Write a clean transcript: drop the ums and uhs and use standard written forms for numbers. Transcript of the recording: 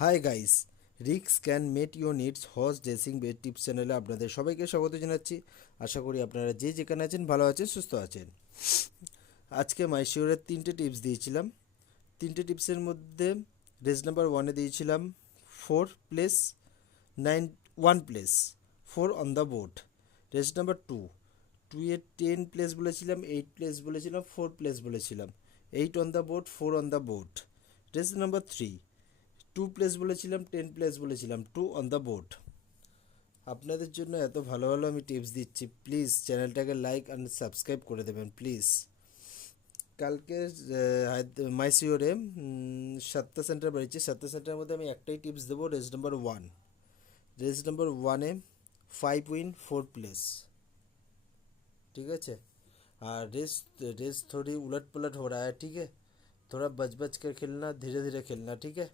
High guys, ricks can met your needs horse dressing bed tips চ্যানেলে আপনাদের সবাইকে স্বাগত জানাচ্ছি। আশা করি আপনারা যে যেখানে আছেন ভালো আছেন, সুস্থ আছেন। আজকে মাইশিওরের 3টে টিপস দিয়েছিলাম। 3টে টিপসের মধ্যে রেস নাম্বার 1-এ দিয়েছিলাম 4 place 9 1 place 4 on the board. Race number 2-এ 10 প্লেস বলেছিলাম, 8 প্লেস বলেছিলাম, 4 প্লেস বলেছিলাম, 8 on the board, 4 on the board. Race number 2 place বলেছিলাম, 10 প্লেস বলেছিলাম, 2 অন দ্য বোর্ড। আপনাদের জন্য এত ভালো ভালো আমি টিপস দিচ্ছি, প্লিজ চ্যানেলটাকে লাইক অ্যান্ড সাবস্ক্রাইব করে দেবেন প্লিজ। কালকে মাইসিওরে 7টা সেন্টার বেরিয়েছে, 7টা সেন্টারের মধ্যে আমি একটাই টিপস দেবো। রেস নাম্বার 1, রেস নাম্বার 1-এ 5 উইন 4 প্লেस, ठीक है। हाँ, रेस रेस थोड़ी उलट पुलट हो रहा है, ठीक है। थोड़ा बच बच कर खेलना, धीरे धीरे खेलना, ठीक है।